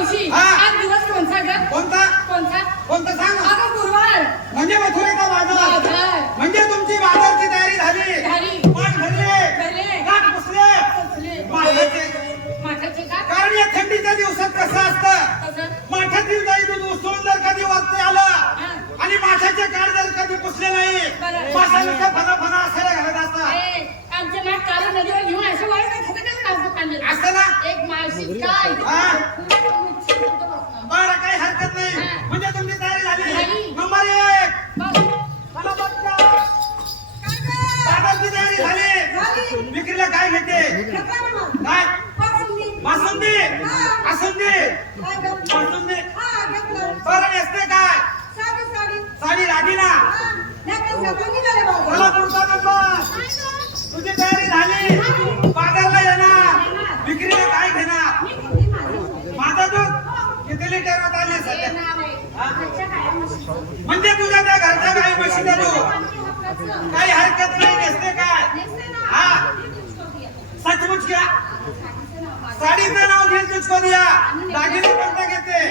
मावशी हा. आज दिवस कोणता ग? कोणता? कोणता कोणता सांग. अगं गुरुवार. म्हणजे मथुरेचा बाजार. बाजार. म्हणजे तुमची बाजारची तयारी झाली. झाली. पाठ भरले. भरले. गाठ बसले कसले? माठाचे. माठाचे का? कारण या थंडीच्या दिवसात कसं असतं? कसं? माठातील गाई दूध उसळून जर कधी वरती आलं आणि माठाचे काळ जर कधी पुसले नाही बरं. माशांचा फना फना असायला घालत असतात ए, आमचे माठ काल नदीवर घेऊन असं वाळत का नाही असं ना? एक माळशी काय? हा. झाले विक्रीला काय घेते काय? बासुंदी? बासुंदी? बासुंदी? बरं असते काय? साडी राखी मला पुढचा नंबर. तुझी तयारी झाली. बाजारला येणार विक्रीला काय घेणार? माझा दूध किती लिटर होत म्हणजे तुझ्या त्या घरच्या काही मशीन तू काही हरकत नाही नसते काय? घ्या. साडीचं नाव घेईल तुझको दिया दागिने कोणता घेते